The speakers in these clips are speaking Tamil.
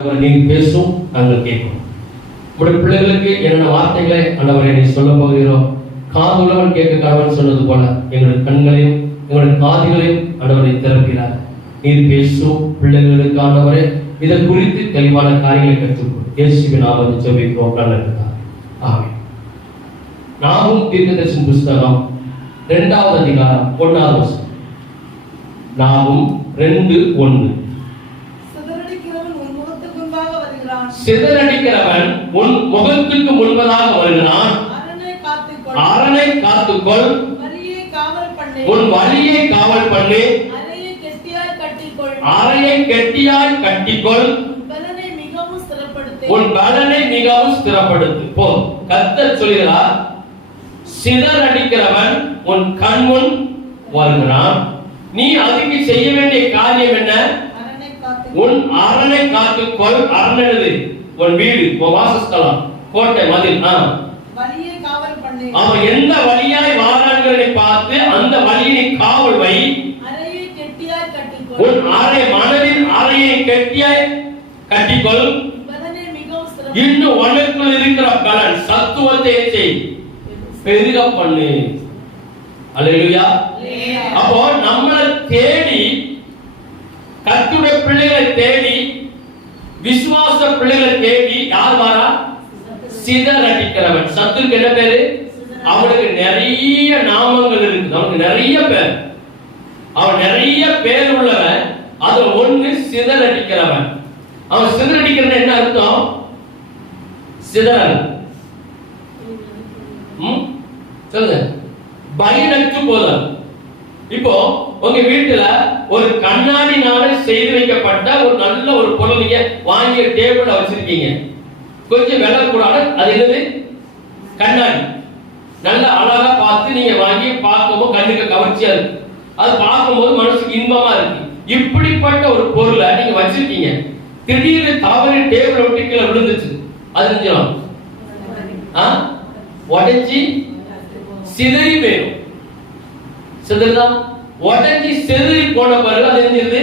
நீங்க பேசும் நாங்கள் கேட்கணும். உங்களுடைய பிள்ளைகளுக்கு என்னென்ன வார்த்தைகளை ஆண்டவரை நீ சொல்ல போகிறோம். காதுள்ளவன் கேட்க கடவுள் சொன்னது போல எங்களுடைய கண்களையும் எங்களுடைய காதுகளையும் ஆண்டவரை திறக்கிறார். நீர் பேசும் பிள்ளைகளுக்கு ஆண்டவரை இதை குறித்து தெளிவான காரியங்களை கற்றுக்கொள். இயேசுவின் நாமத்தில் ஜெபிக்கிறோம். நல்லது. ஆமென். நாகும் தீர்க்கதரிசன புஸ்தகம் 2வது அதிகாரம் 1வது வசனம். நாகும் 2:1. சிதறடிக்கிறவன் உன் முகத்துக்கு முன்பதாக வருகிறான். அரணை காத்துக்கொள். உன் வழியை காவல் பண்ணு. அறையை கெட்டியாய் கட்டிக்கொள். உன் பலனை மிகவும் ஸ்திரப்படுத்து. போ. கர்த்தர் சொல்கிறார், சிதறடிக்கிறவன் உன் கண் முன் வருகிறான். நீ அதுக்கு செய்ய வேண்டிய காரியம் என்ன? உன் அரணை காத்துக்கொள். அரணை உன் வீடு, உன் வாசஸ்தலம், கோட்டை, மதில். அவன் எந்த வழியாய் வாரான்கிறதை பார்த்து அந்த வழியை காவல் வை. உன் அறை மனதின் அறையை கெட்டியாய் கட்டிக்கொள். இன்னும் உனக்குள் இருக்கிற பலன் சத்துவத்தை செய், பெருக பண்ணு. அல்லேலூயா. அப்போ நம்மளை தேடி, கர்த்தருடைய பிள்ளைகளை தேடி, விசுவாச பிள்ளைகளை தேடி யார் வரா? சிதறடிக்கிறவன். சத்துருக்கு என்ன பேரு? அவனுக்கு நிறைய நாமங்கள் இருக்கு. அவனுக்கு நிறைய பேர், அவன் நிறைய பேர் உள்ளவன். அதுல ஒண்ணு சிதறடிக்கிறவன். அவன் சிதறடிக்கிறது என்ன அர்த்தம்? சிதறல். சொல்லுங்க. பயனற்று போதல். இப்போ உங்க வீட்டுல ஒரு கண்ணாடினால செய்து வைக்கப்பட்ட ஒரு நல்ல ஒரு பொருள் நீங்க வாங்கிய டேபிள்ல வச்சிருக்கீங்க. கொஞ்சம் விலை கூடாது. அது என்னது? கண்ணாடி. நல்ல அழகா பார்த்து நீங்க வாங்கி பார்க்கும்போது கண்ணுக்கு கவர்ச்சியா இருக்கு. அது பார்க்கும்போது மனசுக்கு இன்பமா இருக்கு. இப்படிப்பட்ட ஒரு பொருளை நீங்க வச்சிருக்கீங்க. திடீர்னு தவறி டேபிள் விட்டு கீழே விழுந்துச்சு. அது செஞ்சோம் உடைச்சி சிதறி போயிடும். சிதறதான் உடஞ்சி செதறி போன பிறகு அது என்னது?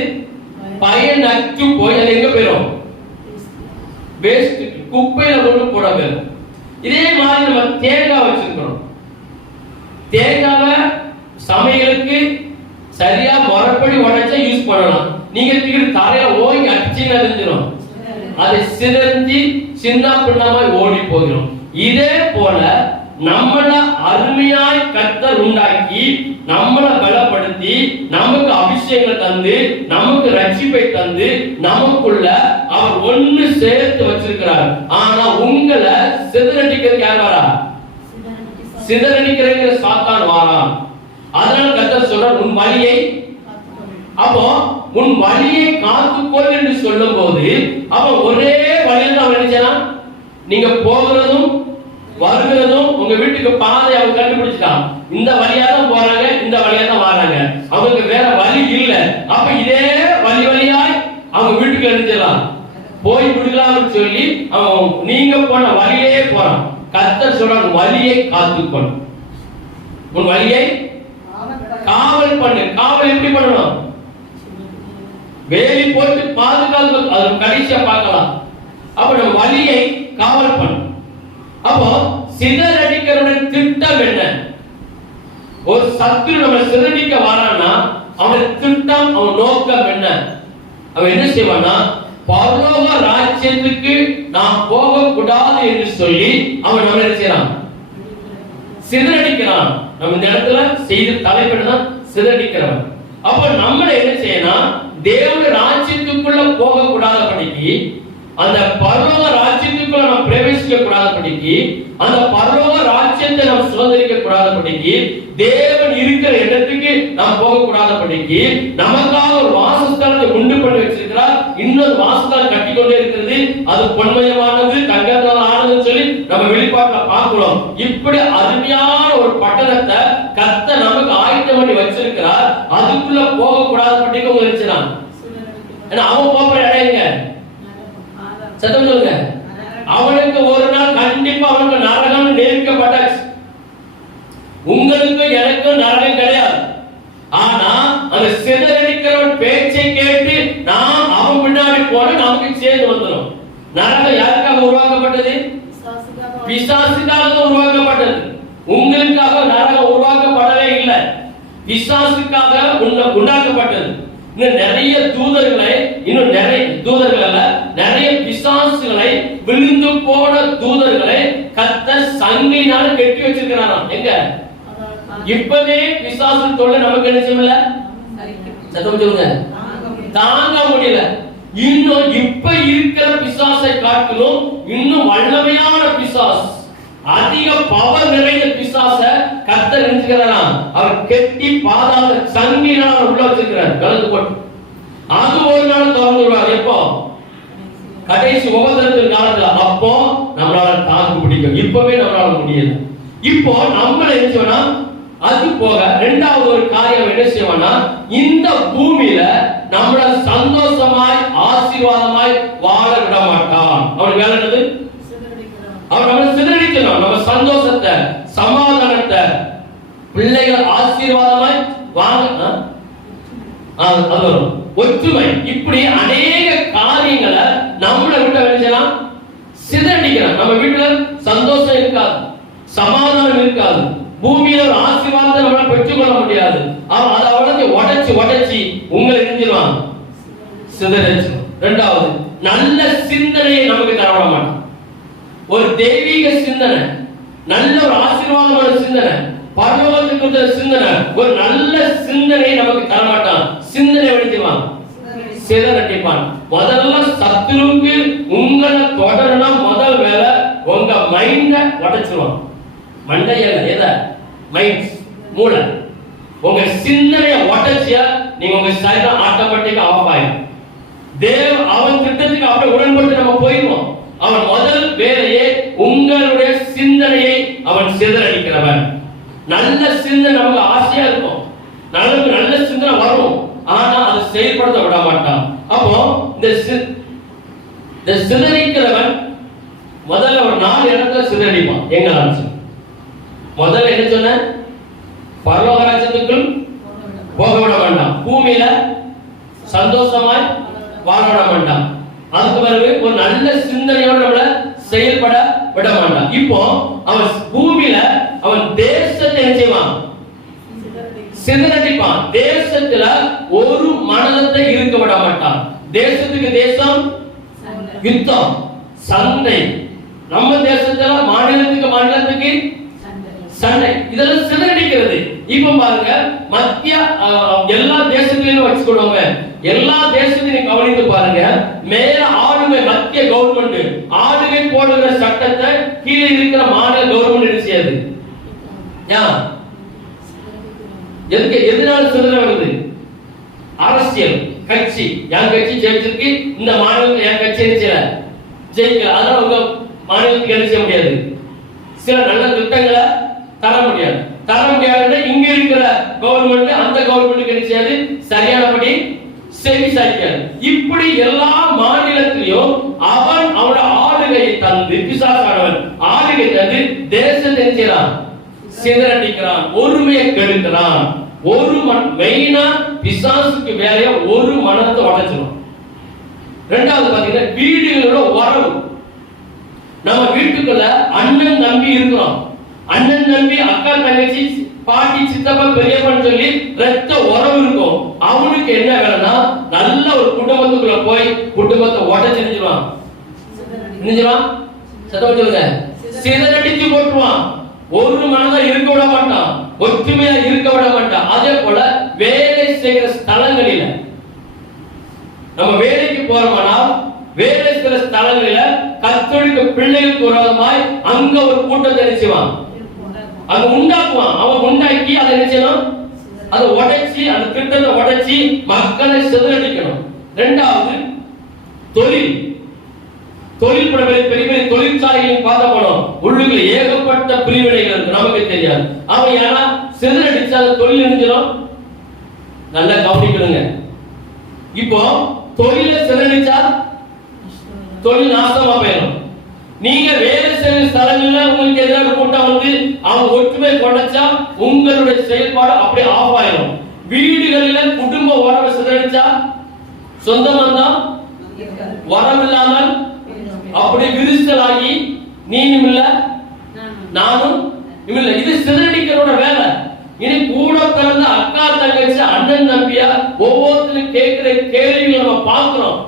பயனற்று போய் அது எங்க போயிடும்? வேஸ்ட், குப்பையில கொண்டு போட போயிடும். இதே மாதிரி நம்ம தேங்காய் வச்சிருக்கிறோம். தேங்காவை சமையலுக்கு சரியா முறைப்படி உடைச்சா யூஸ் பண்ணலாம். நீங்க தீர் தரையில ஓங்கி அடிச்சுன்னு அறிஞ்சிடும். அது சிதறி சின்ன பின்னமாய் ஓடி போகிறோம். இதே போல நம்மள அருமையாய் கர்த்தர் உண்டாக்கி, நம்மளை பலப்படுத்தி, நமக்கு அபிஷேகம் தந்து, நமக்கு ரட்சிப்பை தந்து, நமக்குள்ள அவர் ஒண்ணு சேர்த்து வச்சிருக்கிறார். ஆனா உங்களை சிதறடிக்கிறதுக்கு யார் வரா? சிதறடிக்கிற சாத்தான் வாரா. அதனால கர்த்தர் சொல்றார், உன் வழியை. அப்போ உன் வழியை காத்துக்கொள் என்று சொல்லும் போது அவன் ஒரே வழியில் தான் நினைச்சான். நீங்க போகிறதும் வருகிறதும் உங்க வீட்டுக்கு பாதை அவங்க கண்டுபிடிச்சிட்டான். இந்த வழியா தான் போறாங்க, இந்த வழியா தான் வராங்க. அவங்களுக்கு வேற வழி இல்ல. அப்ப இதே வழியாய் அவங்க வீட்டுக்கு எழுந்திடலாம், போய் விடலாம்னு சொல்லி அவன் நீங்க போன வழியே போறான். கர்த்தர் சொல்றான், வழியை காத்துக்கொள். உன் வழியை காவல் பண்ணு. காவல் எப்படி பண்ணணும்? வேலி போட்டு பாதுகாப்பு. அது கடைசியா பார்க்கலாம். அப்ப நம்ம வழியை காவல் பண்ணு. அப்போ சிதறடிக்கிறவனுடைய திட்டம் என்ன? ஒரு சத்துரு நம்ம சிதறடிக்க வரான்னா அவன் திட்டம், அவன் நோக்கம் என்ன? அவன் என்ன செய்வானா, பரலோக ராஜ்யத்துக்கு நாம் போக கூடாது என்று சொல்லி அவன் நம்ம என்ன செய்யறான்? சிதறடிக்கிறான். நம்ம இந்த இடத்துல செய்த தலைப்படிதான் சிதறடிக்கிறவன். அப்ப நம்மள என்ன செய்யணும்? தேவனுடைய ராஜ்யத்துக்குள்ள போக கூடாதபடிக்கு, அந்த பரலோக ராஜ்யத்துக்குள்ள நாம் பிரவேசிக்க கூடாதபடிக்கு, அந்த பரலோக ராஜ்யத்தை நாம் சுதந்திரிக்க கூடாதபடிக்கு, தேவன் இருக்கிற இடத்துக்கு நாம் போக கூடாதபடிக்கு நமக்காக ஒரு வாசஸ்தலத்தை உண்டு பண்ணி வச்சிருக்கிறார். இன்னொரு வாசஸ்தலம் கட்டிக்கொண்டே இருக்கிறது. அது பொன்மயமானது, தங்கத்தால் ஆனதுன்னு சொல்லி நம்ம வெளிப்பாட்டுல பார்க்கிறோம். இப்படி அருமையான ஒரு பட்டணத்தை கர்த்தர் நமக்கு ஆயத்தம் பண்ணி வச்சிருக்கிறார். அதுக்குள்ள போக கூடாதபடிக்கு நினைச்சான். ஏன்னா அவன் போற இடம் எங்க? சத்தம் சொல்லுங்க. அவனுக்கு ஒரு நாள் கண்டிப்பா அவனுக்கு நரகம் நேர்க்கப்பட்டாச்சு. உங்களுக்கு எனக்கு நரகம் கிடையாது. ஆனா அந்த சிதறடிக்கிறவன் பேச்சை கேட்டு நாம் அவன் பின்னாடி போன நமக்கு சேர்ந்து வந்துடும். நரகம் யாருக்காக உருவாக்கப்பட்டது? பிசாசுக்காக உருவாக்கப்பட்டது. உங்களுக்காக நரகம் உருவாக்கப்படவே இல்லை, பிசாசுக்காக உண்டாக்கப்பட்டது. இன்னும் நிறைய தூதர்களை, இன்னும் நிறைய தூதர்கள் அல்ல, நிறைய பிசாசுகளை, விழுந்து போன தூதர்களை கர்த்தர் சங்கிலினால கட்டி வச்சிருக்கிறாராம். எங்க? இப்பவே பிசாசு தொல்லை நமக்கு என்ன செய்யல, சத்தம் சொல்லுங்க, தாங்க முடியல. இன்னும் இப்ப இருக்கிற பிசாசை காட்டிலும் இன்னும் வல்லமையான பிசாஸ், அதிக பவர் நிறைந்த பிசாச கர்த்தர் நினைச்சுக்கிறாராம். அவர் கெட்டி பாதாள சங்கிலினால உள்ள வச்சிருக்கிறார், கலந்து போட்டு. அது ஒரு நாள் திறந்து விடுவார். எப்போ? கடைசி உபத்திரத்தின் காலத்துல. அப்போ நம்மளால தாக்கு பிடிக்கும். இப்பவே நம்மளால முடியல. இப்போ நம்மள என்ன செய்யணும்? அது போக இரண்டாவது ஒரு காரியம் என்ன செய்வோம்னா, இந்த பூமியில நம்மள சந்தோஷமாய் ஆசீர்வாதமாய் வாழ விட மாட்டான். அவன் வேலை என்னது? அவன் நம்ம சிதறடிக்கணும். நம்ம சந்தோஷத்தை, சமாதானத்தை, பிள்ளைகள் ஆசீர்வாதமாய் வாங்க, ஒற்றுமை, இப்படி அநேக காரியங்களை நம்மளை விட்டு வெளிச்சலாம் சிதறடிக்கிறான். நம்ம வீட்டுல சந்தோஷம் இருக்காது, சமாதானம் இருக்காது, பூமியில ஒரு ஆசீர்வாதத்தை நம்மளால பெற்றுக்கொள்ள முடியாது. அவன் அதை உடைச்சு உடைச்சு உங்களை நெஞ்சிருவான், சிதறடிச்சு. இரண்டாவது, நல்ல சிந்தனையை நமக்கு தரவிட மாட்டான். ஒரு தெய்வீக சிந்தனை, நல்ல ஒரு ஆசீர்வாதமான சிந்தனை, பரலோகத்துக்கு சிந்தனை, ஒரு நல்ல சிந்தனை நமக்கு தர மாட்டான். சிந்தனை வெடிச்சுவான், சிதறடிப்பான். முதல்ல சத்துருவுக்கு உங்களை தொடரனா முதல் வேலை உங்க மைண்ட உடைச்சிருவான். மண்டையில எத? மைண்ட், மூளை. உங்க சிந்தனையை உடைச்சியா நீங்க உங்க சரீரம் ஆட்டோமேட்டிக்கா ஆஃப் ஆயிடும். அவன் திட்டத்துக்கு அப்படியே உடன்பட்டு நம்ம போயிடுவோம். அவன் முதல் வேலையே உங்களுடைய சிந்தனையை அவன் சிதறடிக்கிறவன். நல்ல சிந்தனை நமக்கு ஆசையா இருக்கும், நல்ல சிந்தனை வரும், ஆனா அது செயல்படுத்த விட மாட்டான். அப்போ இந்த சிதறிக்கிறவன் முதல்ல ஒரு 4 இடத்துல சிதறடிப்பான். எங்க ஆரம்பிச்சு? முதல்ல என்ன சொன்ன? பரலோக ராஜ்யத்துக்குள் போக விட வேண்டாம், பூமியில சந்தோஷமாய் வாழ விட வேண்டாம். அதுக்கு பிறகு ஒரு நல்ல சிந்தனையோட நம்மள செயல்பட விட மாட்டான். இப்போ அவன் பூமியில அவன் தேசத்தை என்ன செய்வான்? சிதறடிப்பான். தேசத்துல ஒரு மனதை இருக்க விட மாட்டான். தேசத்துக்கு தேசம் யுத்தம், சண்டை. நம்ம தேசத்துல மாநிலத்துக்கு மாநிலத்துக்கு சண்டை, இதெல்லாம் சிதறடிக்கிறது. இப்ப பாருங்க, மத்திய எல்லா தேசத்திலையும் வச்சுக்கொள்வாங்க. எல்லா தேசத்திலையும் கவனித்து பாருங்க, மேல ஆளுமை மத்திய கவர்மெண்ட் ஆளுகை போடுகிற சட்டத்தை கீழே இருக்கிற மாநில கவர்மெண்ட் என்ன செய்யாது? எதனால சிதற வருது? அரசியல் கட்சி, என் கட்சி ஜெயிச்சிருக்கு, இந்த மாநிலத்தில் என் கட்சி என்ன ஜெயிக்கல, அதனால உங்க மாநிலத்துக்கு என்ன செய்ய முடியாது, சில நல்ல திட்டங்களை தர முடியாது. இங்க இருக்கிற கவர்மெண்ட் அந்த கவர்மெண்ட் என்ன செய்யாது, சரியானபடி செவி சாய்க்காது. இப்படி எல்லா மாநிலத்திலையும் அவன் அவனோட ஆளுகையை தந்து, பிசாசானவன் ஆளுகை தந்து தேசத்தை செய்யறான், சிதறடிக்கிறான், ஒருமையை கெடுக்கிறான். ஒரு மெயினா பிசாசுக்கு வேலையா ஒரு மனத்தை உடைச்சிடும். இரண்டாவது பாத்தீங்கன்னா வீடுகளோட உறவு. நம்ம வீட்டுக்குள்ள அண்ணன் தம்பி இருக்கிறோம், அண்ணன் தம்பி அக்கா தங்கச்சி பாட்டி சித்தப்பா பெரியப்பன்னு சொல்லி ரத்த உறவு இருக்கும். அவனுக்கு என்ன வேலைன்னா நல்ல ஒரு குடும்பத்துக்குள்ள போய் குடும்பத்தை உடைச்சிருவான், சத்தம் சொல்லுங்க, சிதறடிச்சு போட்டுருவான். ஒரு மனதா இருக்க விட மாட்டான், ஒற்றுமையா இருக்க விட மாட்டான். அதே போல வேலை செய்கிற ஸ்தலங்களில நம்ம வேலைக்கு போறோம்னா வேலை செய்கிற ஸ்தலங்களில கத்தோலிக்க பிள்ளைகளுக்கு விரோதமாய் அங்க ஒரு கூட்டத்தை நினைச்சுவான், அங்க உண்டாக்குவான். அவன் உண்டாக்கி அதை நினைச்சணும், அதை உடைச்சி, அந்த திட்டத்தை உடைச்சி மக்களை சிதறடிக்கணும். இரண்டாவது தொழில், பெரிய பெரிய தொழிற்சாலைகளில் பார்த்த போனோம், உள்ளுக்குள்ள ஏகப்பட்ட பிரிவினைகள் இருக்கு, நமக்கு தெரியாது. அவன் யாரா சிதறடிச்சு அந்த தொழில் நினைச்சிடும். நல்லா கவனிக்கணுங்க. இப்போ தொழில சிதறடிச்சா தொழில் நாசமா போயிடும். நீங்க வேலை செய்யும் ஸ்தலங்கள்ல உங்களுக்கு எதிராக கூட்டம் வந்து அவங்க ஒற்றுமை கொடைச்சா உங்களுடைய செயல்பாடு அப்படியே ஆஃப் ஆயிடும். வீடுகளில் குடும்ப உறவை சிதறடிச்சா சொந்த பந்தம் உறவு இல்லாமல் நீனும் இல்ல நானும் இல்ல. இது சிதறடிக்கிறோட வேலை. இனி கூட பிறந்த அக்கா தங்கச்சி அண்ணன் தம்பியா ஒவ்வொருத்தரும் கேட்கிற கேள்விகளை நம்ம பார்க்கிறோம்.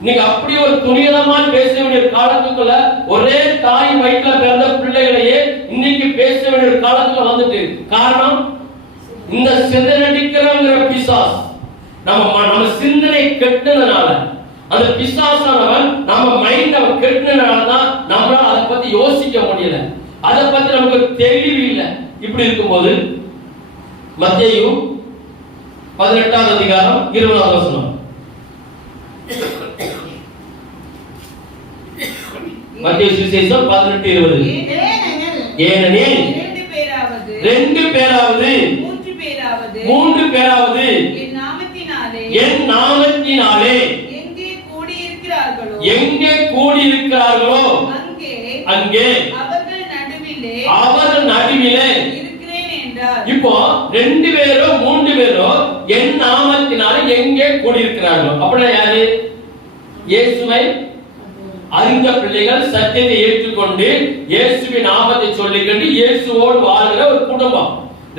இன்னைக்கு அப்படி ஒரு துணிகரமான பேச வேண்டிய காலத்துக்குள்ள ஒரே தாய் வயிற்றுல பிறந்த பிள்ளைகளையே இன்னைக்கு பேச வேண்டிய காலத்துல வந்துட்டு காரணம் இந்த சிதறடிக்கிறங்கிற பிசாஸ் நம்ம சிந்தனை கெட்டதுனால, அந்த பிசாசானவன் நம்ம மைண்ட் அவன் கெட்டதுனால தான் நம்மளால அதை பத்தி யோசிக்க முடியல, அதை பத்தி நமக்கு தெளிவு இல்லை. இப்படி இருக்கும்போது மத்தேயு 18ஆம் அதிகாரம் 20ஆம் வசனம். மத்தேயு சுவிசேஷம் 18:20. ஏனெனில் 2 பேராவது 3 பேராவது என் நாமத்தினாலே எங்கே கூடியிருக்கிறார்களோ அங்கே அவர்கள் நடுவிலே இருக்கிறேன் என்றார். இப்போ 2 பேரோ 3 பேரோ என் நாமத்தினாலே எங்கே கூடியிருக்கிறார்களோ அப்படின்னா யாரு? இயேசுவை அறிந்த பிள்ளைகள், சத்தியத்தை ஏற்றுக்கொண்டு இயேசுவின் நாமத்தை சொல்லிக்கொண்டு இயேசுவோடு வாழ்கிற ஒரு குடும்பம்.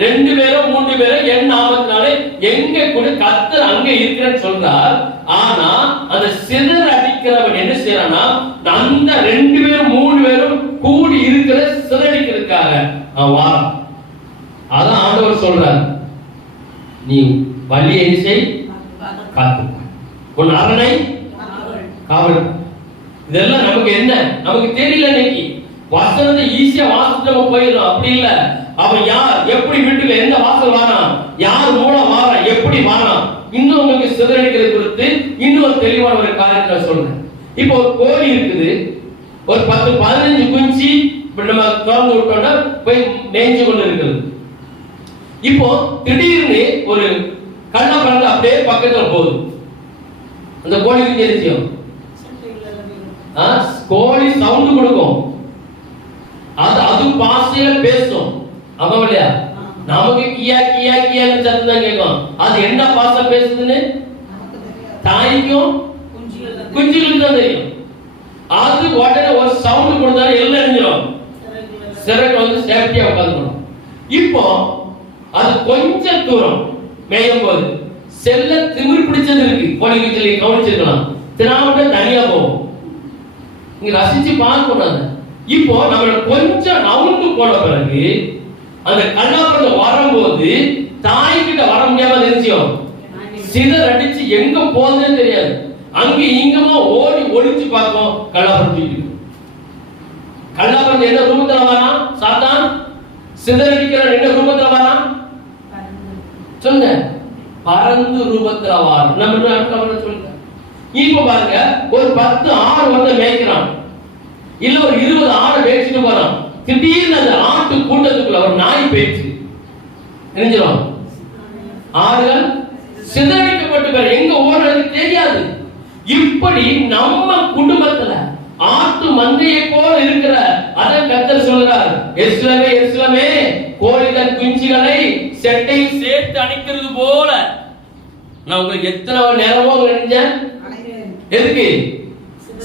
2 பேரோ 3 பேரோ என் நாமத்தினாலே எங்கே கூட கர்த்தர் அங்கே இருக்கிறேன்னு சொல்றார். ஆனா அந்த சிதற அடிக்கிறவன் என்ன செய்யறானா, அந்த 2 பேரும் 3 பேரும் கூடி இருக்கிற சிதறடிக்கிறதுக்காக வாரம். அதான் ஆண்டவர் சொல்றார், நீ வழியை செய், காத்து உன் அரணை காவல். இதெல்லாம் நமக்கு என்ன, நமக்கு தெரியல. இன்னைக்கு வசனத்தை ஈஸியா வாசிட்டு நம்ம போயிடலாம். அப்படி இல்ல. அவன் யார், எப்படி வீட்டுல எந்த வாசல் வாரான், யார் மூலம் வாரான், எப்படி வாரான், இன்னும் உங்களுக்கு சிதறடிக்கிறது குறித்து இன்னும் ஒரு தெளிவான ஒரு காரியத்தை சொல்றேன். இப்போ ஒரு கோழி இருக்குது, ஒரு 10-15 குஞ்சு நம்ம திறந்து விட்டோம்னா போய் மேய்ஞ்சு கொண்டு இருக்குது. இப்போ திடீர்னு ஒரு கண்ண பறந்து அப்படியே பக்கத்துல போகுது. அந்த கோழிக்கு தெரியும், கோழி சவுண்ட் கொடுக்கும், அது பாசையில பேசும். ஆமாம் இல்லையா? நமக்கு கியா கியா கியான்னு சத்தம் தான் கேட்கும். அது என்ன பாசை பேசுதுன்னு தாய்க்கும் குஞ்சுகளுக்கு தான் தெரியும். அது உடனே ஒரு சவுண்ட் கொடுத்தாலும் எல்லாம் எரிஞ்சிடும், சிறகு வந்து சேஃப்டியா உட்காந்துக்கணும். இப்போ அது கொஞ்சம் தூரம் மேயும் போது செல்ல திமிர் பிடிச்சது இருக்கு, கோழிக்கு சொல்லி கவனிச்சிருக்கலாம், தினாமட்ட தனியா போகும். இங்க ரசிச்சு பார்க்கக்கூடாது. இப்போ நம்ம கொஞ்சம் நவுந்து போன பிறகு அந்த கண்ணாப்பழம் வரும்போது தாய்கிட்ட வர முடியாம தெரிஞ்சியும் சிதற அடிச்சு எங்க போகுதுன்னு தெரியாது. அங்க இங்கமா ஓடி ஒளிச்சு பார்க்கும். கண்ணாப்பழம் கண்ணாப்பழம் என்ன ரூபத்துல வரான்? சாத்தான் சிதறடிக்கிற என்ன ரூபத்துல வரான் சொல்லுங்க? பறந்து ரூபத்துல வரான். நம்ம சொல்லுங்க. இப்ப பாருங்க, ஒரு 10 ஆடு வந்து மேய்க்கிறான், இல்ல ஒரு 20 ஆடு மேய்ச்சிட்டு போறான். திடீர்னு அந்த ஆட்டு கூட்டத்துக்குள்ள ஒரு நாய் போயிடுச்சு, தெரிஞ்சிடும். ஆடுகள் சிதறடிக்கப்பட்டு எங்க ஓடுறது தெரியாது. இப்படி நம்ம குடும்பத்துல ஆட்டு மந்தையை போல இருக்கிற அதை கர்த்தர் சொல்றார், எருசலேமே எருசலேமே கோழிகள் குஞ்சுகளை செட்டையில் சேர்த்து அணைக்கிறது போல. நான் உங்களுக்கு எத்தனை நேரமோ நினைச்சேன், எதுக்கு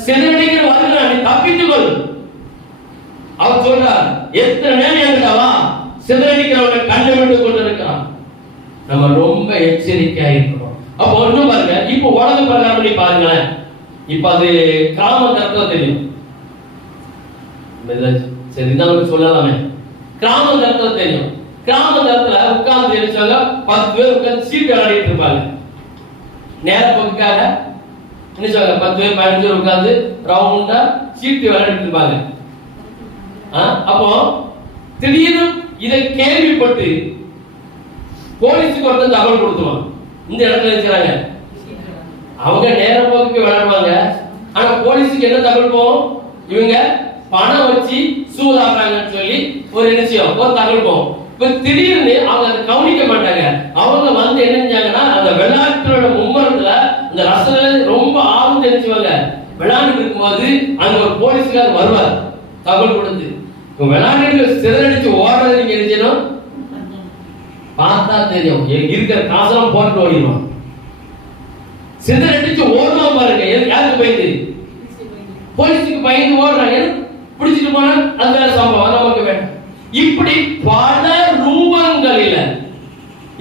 சிதறடிக்கிற வருகிறான், நீ தப்பித்துக்கொள். அவர் சொல்றார், எத்தனை நேரம் என்கிட்டவா சிதறடிக்கிறவனை கண்டுபிடித்து கொண்டு இருக்கிறான். நம்ம ரொம்ப எச்சரிக்கையா இருக்கணும். அப்ப ஒண்ணு பாருங்க, இப்ப உலக பிரகாரம் பண்ணி பாருங்களேன். இப்ப அது கிராம தத்துவம் தெரியும், சரிதான் சொல்லலாமே. கிராம தத்துவம் தெரியும். கிராம தத்துல உட்கார்ந்து தெரிஞ்சாங்க 10 பேர் உட்கார்ந்து சீட்டு விளையாடிட்டு இருப்பாங்க. நேர போக்காக என்ன சொல்ல 10 பேர் 15 பேர் உட்கார்ந்து ரவுண்டா சீட்டு விளையாடிட்டு இருப்பாங்க. அப்போ திடீர்னு இதை கேள்விப்பட்டு போலீஸுக்கு ஒருத்தர் தகவல் கொடுத்துருவான், இந்த இடத்துல இருக்கிறாங்க. அவங்க நேர போக்கு விளையாடுவாங்க. ஆனா போலீஸுக்கு என்ன தகவல் போகும்? இவங்க பணம் வச்சு சூதாடுறாங்கன்னு சொல்லி ஒரு நிச்சயம் ஒரு தகவல் போகும். இப்ப திடீர்னு அவங்க அதை கவனிக்க மாட்டாங்க. அவங்க வந்து என்ன செஞ்சாங்கன்னா, அந்த விளையாட்டோட மும்மரத்துல இந்த ரசனை ரொம்ப ஆர்வம் தெரிஞ்சுவாங்க. விளையாண்டு இருக்கும்போது அங்க ஒரு போலீஸ்காரர் வருவார், தகவல் கொடுத்து. விளையாட்டு சிதறடிச்சு ஓடுறது நீங்க நினைச்சணும் பார்த்தா தெரியும். இருக்கிற காசெல்லாம் போட்டு ஓடிடுவான். சிதறடிச்சு ஓடுவான் பாருங்க. யாருக்கு பயந்து? போலீஸுக்கு பயந்து ஓடுறாங்க. பிடிச்சிட்டு போனா அது வேற சம்பவம், நமக்கு வேண்டாம். இப்படி பல ரூபங்களில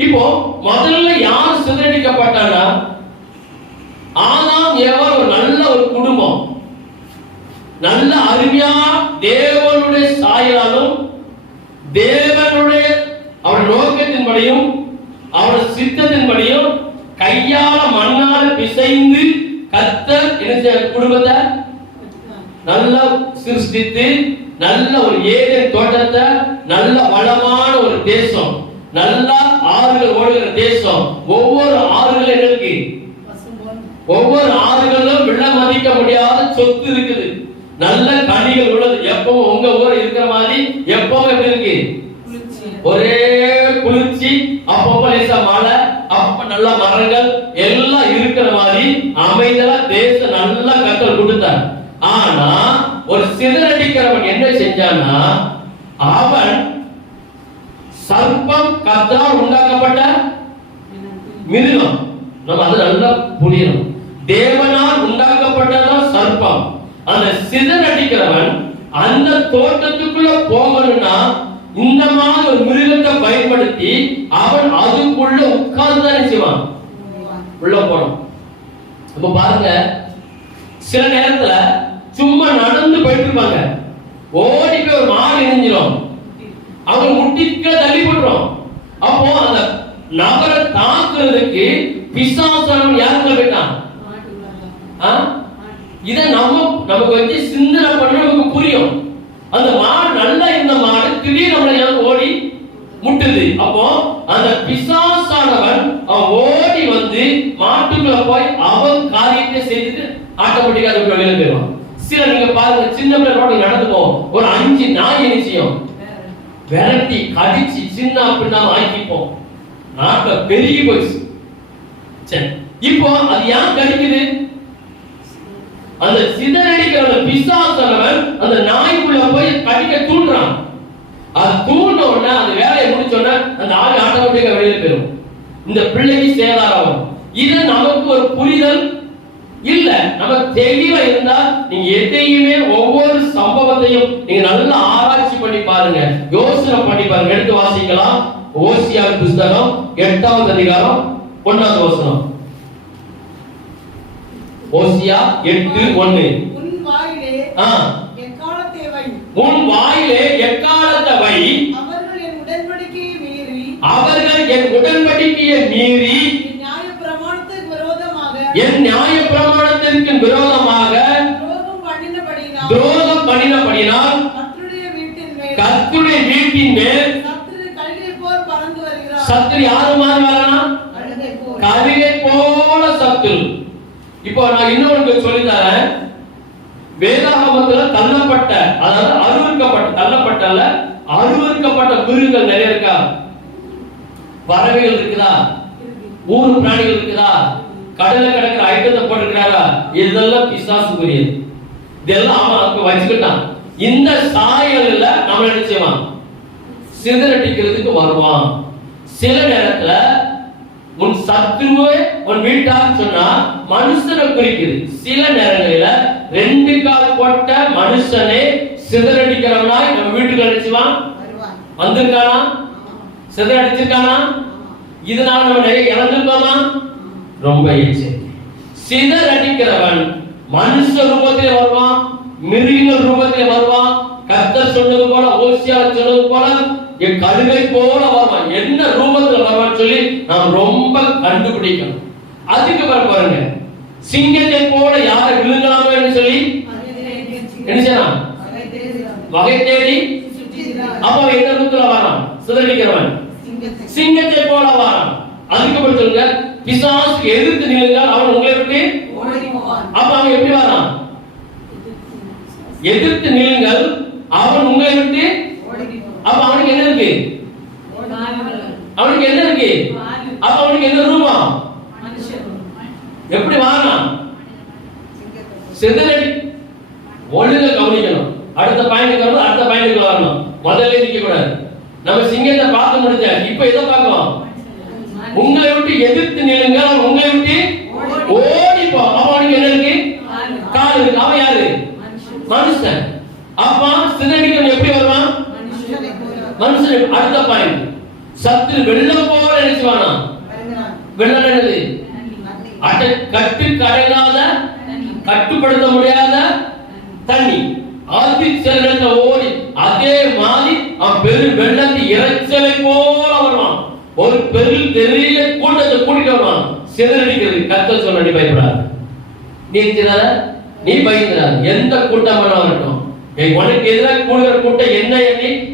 இப்போ முதல்ல யார் சிதறடிக்கப்பட்டானா? ஆதாம் ஏவாள் ஒரு நல்ல ஒரு குடும்பம், நல்ல அருமையா தேவனுடைய சாயலாலும் தேவனுடைய அவர் நோக்கத்தின்படியும் அவர் சித்தத்தின்படியும் கையால மண்ணால பிசைந்து கர்த்தர் என்ன குடும்பத்தை நல்லா சிருஷ்டித்து நல்ல ஒரு ஏதேன் தோட்டத்தை, நல்ல வளமான ஒரு தேசம், நல்ல ஆறுகள் ஓடுகிற தேசம். ஒவ்வொரு ஆறுகள் என்ன இருக்கு? ஒவ்வொரு ஆறுகளிலும் விலை மதிக்க முடியாத சொத்து இருக்குது, நல்ல கனிகள் உள்ளது. எப்பவும் உங்க ஊர் இருக்கிற மாதிரி எப்பவும் எப்படி இருக்கு? ஒரே குளிர்ச்சி, அப்பப்ப லேசா மழை, அப்ப நல்ல மரங்கள் எல்லாம் இருக்கிற மாதிரி அமைதலா தேசம் நல்லா கர்த்தர் கொடுத்தார். ஆனா ஒரு சிதறடிக்கிறவன் என்ன செஞ்சானா, அவன் சர்ப்பம் கர்த்தரால் உண்டாக்கப்பட்ட மிருகம். நம்ம அது நல்லா புரியணும். தேவனால் உண்டாக்கப்பட்டதான் சர்ப்பம். அந்த சிதறடிக்கிறவன் அந்த தோட்டத்துக்குள்ள போகணும்னா இந்த மாதிரி ஒரு மிருகத்தை பயன்படுத்தி அவன் அதுக்குள்ள உட்கார்ந்து தான் செய்வான், உள்ள போனோம். இப்ப பாருங்க, சில நேரத்துல சும்மா நடந்து போயிட்டு இருப்பாங்க, ஓடி போய் ஒரு மாடு இணைஞ்சிடும், அவங்க முட்டிக்க தள்ளி போட்டுரும். அப்போ அந்த நபரை தாக்குறதுக்கு பிசாசானவன் யாருக்குள்ள போயிட்டான்? இத நமக்கு வச்சு சிந்தனை பண்ண நமக்கு புரியும். அந்த மாடு நல்லா இருந்த மாடு திடீர்னு நம்மள ஓடி முட்டுது. அப்போ அந்த பிசாசானவன் அவன் ஓடி வந்து மாட்டுக்குள்ள போய் அவன் காரியத்தை செய்துட்டு ஆட்டோமேட்டிக்கா அது வெளியில போயிடும். சில நீங்க பாருங்க, சின்ன பிள்ளை ரோட்ல நடந்து போவோம், ஒரு 5 நாய் நிச்சயம் விரட்டி கடிச்சு சின்ன பின்னாம ஆக்கிப்போம், நாட்டுல பெருகி போயிடுச்சு. சரி, இப்போ அது ஏன் கடிக்குது? அந்த சிதறடிக்கிற பிசாசானவன் அந்த நாய்க்குள்ள போய் கடிக்க தூண்டுறான். அது தூண்ட உடனே அந்த வேலையை முடிச்ச உடனே அந்த ஆள் ஆட்டோமேட்டிக்கா வெளியில போயிடும். இந்த பிள்ளைக்கு சேதாரம். இது நமக்கு ஒரு புரிதல் இல்ல. நம்ம தெளிவா இருந்தா நீங்க எதையுமே ஒவ்வொரு சம்பவத்தையும் நீங்க நல்லா ஆராய்ச்சி பண்ணி பாருங்க, யோசனை பண்ணி பாருங்க. எடுத்து வாசிக்கலாம். ஓசியா புத்தகம் 8வது அதிகாரம் 1வது வசனம். ஓசியா 8:1. உன் வாயிலே எக்காலத்தை வை, அவர்கள் என் உடன்படிக்கையை மீறி என் நியாய பிரமாணத்திற்கு விரோதமாக துரோகம் பண்ணினபடியினால் கர்த்தருடைய வீட்டின் மேல் சத்துரு யாரு மாதிரி வரணும்? கழுகை போல சத்துரு. இப்போ நான் இன்னொரு சொல்லி தரேன். வேதாகமத்துல தள்ளப்பட்ட, அதாவது அருவருக்கப்பட்ட மிருகங்கள் நிறைய இருக்கா? பறவைகள் இருக்குதா? ஊர் பிராணிகள் இருக்குதா? கடல்ல கிடக்கிற ஐட்டத்தை போட்டிருக்கிறாரா? இதெல்லாம் பிசாசுக்குரியது. இதெல்லாம் அவன் வச்சுக்கிட்டான். இந்த சாயல்ல நம்ம நினைச்சோம் சிதறடிக்கிறதுக்கு வருவான். சில நேரத்துல உன் சத்துருவே உன் வீட்டார் சொன்னா மனுஷனை குறிக்குது. சில நேரங்களில 2 கால் போட்ட மனுஷனே சிதறடிக்கிறவனாய் நம்ம வீட்டுக்கு அடிச்சுவான் வந்திருக்கானா? சிதறடிச்சிருக்கானா? இதனால நம்ம நிறைய இழந்திருக்கோமா? ரொம்ப எச்சரிக்கை. சிதறடிக்கிறவன் மனுஷ ரூபத்திலே வருவான், மிருகங்கள் ரூபத்திலே வருவான். கர்த்தர் சொன்னது போல, ஓசியா சொன்னது போல கழுகை போல வருவான். என்ன ரூபத்துல வருவான்னு சொல்லி நாம் ரொம்ப கண்டுபிடிக்கணும். அதுக்கு பிறகு பாருங்க, சிங்கத்தை போல யாரை விழுங்கலாமோ என்று சொல்லி என்ன செய்யலாம்? வகை தேடி. அப்போ எந்த ரூபத்துல வரான்? சிதறடிக்கிறவன் சிங்கத்தை போல வரான். அதுக்கு பிறகு சொல்லுங்க, பிசாசுக்கு எதிர்த்து நில்லுங்கள், அவன் உங்களை விட்டு ஓடி போவான். அப்ப அவன் எப்படி வரான்? எதிர்த்து நில்லுங்கள், அவன் உங்களை விட்டு ஓடி போவான். அப்ப அவனுக்கு என்ன இருக்கு? அவனுக்கு என்ன இருக்கு? அப்ப அவனுக்கு என்ன ரூபம்? எப்படி வாரான்? சிதறடி. ஒழுங்கா கவனிக்கணும். அடுத்த பாயிண்ட்க்கு வரணும், அடுத்த பாயிண்ட்க்கு வரணும். முதல்ல நிக்க கூடாது. நம்ம சிங்கத்தை பார்த்து முடிச்சாச்சு, இப்ப எதை பார்க்கலாம்? உங்களை விட்டு எதிர்த்து நில்லுங்க, அவன் உங்களை விட்டு ஓடி போ. அவனுக்கு என்ன இருக்கு? கால் இருக்கு. அவன் யாரு? மனுஷன். அப்பா சிதறடிக்கிறவன் எப்படி வருவான்? மனுஷன். அடுத்த பாயிண்ட், சத்து வெள்ளம் போல நினைச்சுவானா? வெள்ளம் என்னது? கட்டு கடங்காத, கட்டுப்படுத்த முடியாத தண்ணி. ஆதி செல்ல ஓடி அதே மாதிரி அவன் பெரும் வெள்ளத்தை இறைச்சலை போல வருவான். ஒரு பெரிய கூட்டத்தை கூட்டிட்டு வருவான். சிதறடிக்கிறது. கர்த்தர் சொன்ன நீ பயப்படாத, நீ பயந்துடாத. எந்த கூட்டம் வரட்டும், உனக்கு எதிராக கூடுகிற கூட்டம் என்ன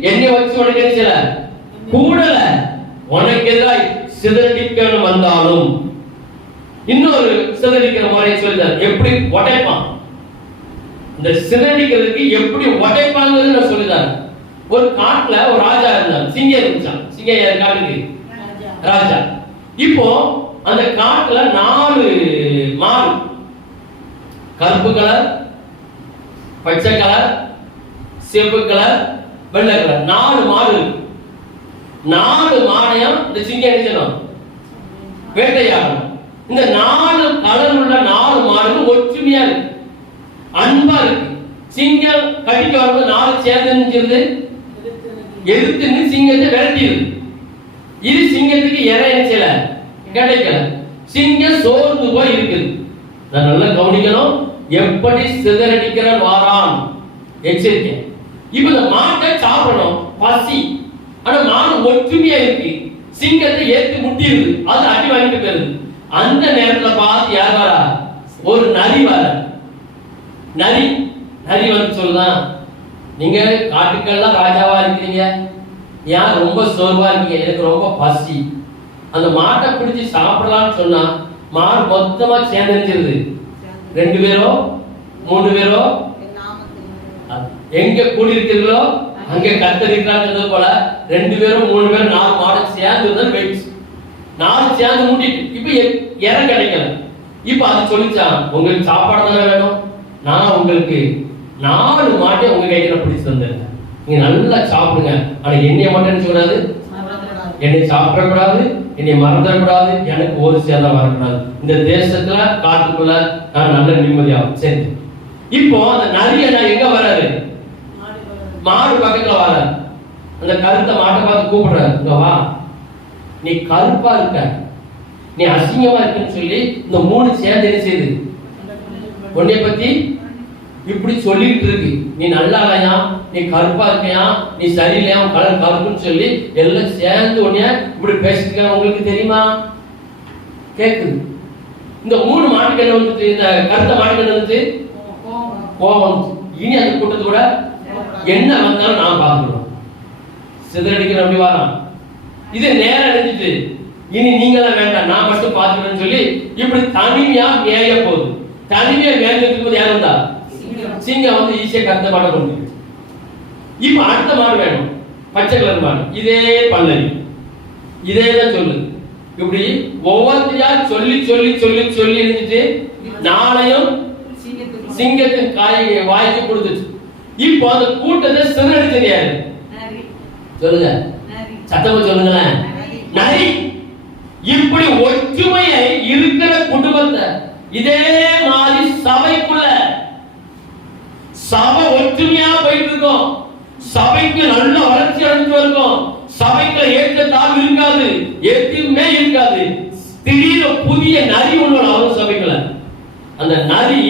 என்னை வச்சு உனக்கு என்ன செய்யல கூடல. உனக்கு எதிராக சிதறடிக்கணும் வந்தாலும் இன்னொரு சிதறடிக்கிற முறையை சொல்லிட்டார். எப்படி உடைப்பான், இந்த சிதறடிக்கிறதுக்கு எப்படி உடைப்பாங்கிறது நான் சொல்லிட்டார். ஒரு காட்டுல ஒரு ராஜா இருந்தார். சிங்கம் இருந்துச்சான். சிங்கம் காட்டுக்கு ராஜா. இப்போ அந்த காட்டுல 4 மாடு, கருப்பு கலர், பச்சை கலர், சிவப்பு கலர், வெள்ளை கலர், 4 மாடு. 4 மாடையும் இந்த சிங்கம் நினைச்சணும் வேட்டையாடணும். இந்த 4 கலர் உள்ள 4 மாடுகள் ஒற்றுமையா இருக்கு, அன்பா இருக்கு. சிங்கம் கடிக்க வரும்போது 4 சேர்ந்து எதிர்த்து சிங்கத்தை விரட்டிடுது. இது சிங்கத்துக்கு இறை நினைச்சல கிடைக்கல. சிங்கம் சோர்ந்து போய் இருக்குது. நான் நல்லா கவனிக்கணும், எப்படி சிதறடிக்கிற வாரான் எச்சரிக்கை. இப்ப இந்த மாட்டை சாப்பிடணும், பசி. ஆனா மாடு ஒற்றுமையா இருக்கு, சிங்கத்தை ஏற்றி முட்டிடுது, அது அடி வாங்கிட்டு போயிருது. அந்த நேரத்துல பார்த்து யார் வரா? ஒரு நரி வர. நரி வந்து சொல்லுதான், நீங்க காட்டுக்கெல்லாம் ராஜாவா இருக்கீங்க, ஏன் ரொம்ப சோர்வா இருக்கீங்க? எனக்கு ரொம்ப பசி. அந்த மாட்டை பிடிச்சி சாப்பிடலாம்னு சொன்னா மாடு மொத்தமா சேர்ந்துருது. 2 பேரோ 3 பேரோ எங்க கூடி இருக்கிறீங்களோ அங்க கர்த்தர் இருக்கிறாங்க போல 2 பேரும் 3 பேரும் 4 மாடு சேர்ந்து வெயிட் 4 சேர்ந்து மூட்டிட்டு இப்ப இறை கிடைக்கல. இப்ப அது சொல்லிச்சான், உங்களுக்கு சாப்பாடு தானே வேணும், நான் உங்களுக்கு 4 மாட்டை உங்க கையில பிடிச்சு தந்தேன், நீங்க நல்லா சாப்பிடுங்க. ஆனா என்னைய மட்டும் சொல்லாது, என்னை சாப்பிடக்கூடாது, என்னை மறந்துடக்கூடாது, எனக்கு ஒரு சேதம் வரக்கூடாது. இந்த தேசத்துல காட்டுக்குள்ள நான் நல்ல நிம்மதியாகும். சரி, இப்போ அந்த நரி எங்க வராரு? மாடு பக்கத்துல வராரு. அந்த கருத்த மாட்டை பார்த்து கூப்பிடுறாரு, இங்க வா, நீ கருப்பா இருக்க, நீ அசிங்கமா இருக்குன்னு சொல்லி இந்த 3 சேர்ந்து என்ன செய்யுது? உன்னை பத்தி இப்படி சொல்லிட்டு இருக்கு. நீ நல்லா இல்லையா, நீ கருப்பா இருக்கையா, நீ சரியில்லையா, கலர் கருப்புன்னு சொல்லி எல்லாம் சேர்ந்து உடனே இப்படி பேசிட்டு உங்களுக்கு தெரியுமா? கேக்குது. இந்த 3 மாட்டுக்கு என்ன வந்துச்சு? இந்த கருத்த மாட்டுக்கு என்ன வந்துச்சு? கோபம். இனி அந்த கூட்டத்தோட என்ன வந்தாலும் நான் பார்த்துக்கிறோம். சிதறடிக்கிற அப்படி வரான். இது நேரம் அடைஞ்சிட்டு இனி நீங்களாம் வேண்டாம், நான் மட்டும் பார்த்துக்கிறேன்னு சொல்லி இப்படி தனிமையா மேய போகுது. தனிமையா மேய்ஞ்சிட்டு போது யார் வந்தா? சிங்கம் வந்து ஈஸியா கருத்த மாட கொண்டு. இப்ப அடுத்த மாடு வேணும், பச்சை கலர் மாடு. இதே பல்லவி, இதே தான் சொல்லு. இப்படி ஒவ்வொருத்தையா சொல்லி சொல்லி சொல்லி சொல்லி இருந்துட்டு நாளையும் சிங்கத்தின் காயை வாய்க்கு கொடுத்துச்சு. இப்போ அந்த கூட்டத்தை சிதறடிச்சது யாரு? சொல்லுங்க, சத்தமா சொல்லுங்களேன். நரி. இப்படி ஒற்றுமையை இருக்கிற குடும்பத்தை இதே மாதிரி சபைக்குள்ள சபை ஒற்றுமையா போயிட்டு இருக்கோம். சபைக்கு நல்ல வளர்ச்சி அடைஞ்சு இருக்கும். சபைக்குள்ள ஏற்றத்தாழ்வு இருக்காது, எதுவுமே இருக்காது. திடீர்னு புதிய நரி ஒன்று வரும் சபைக்குள்ள. அந்த நரி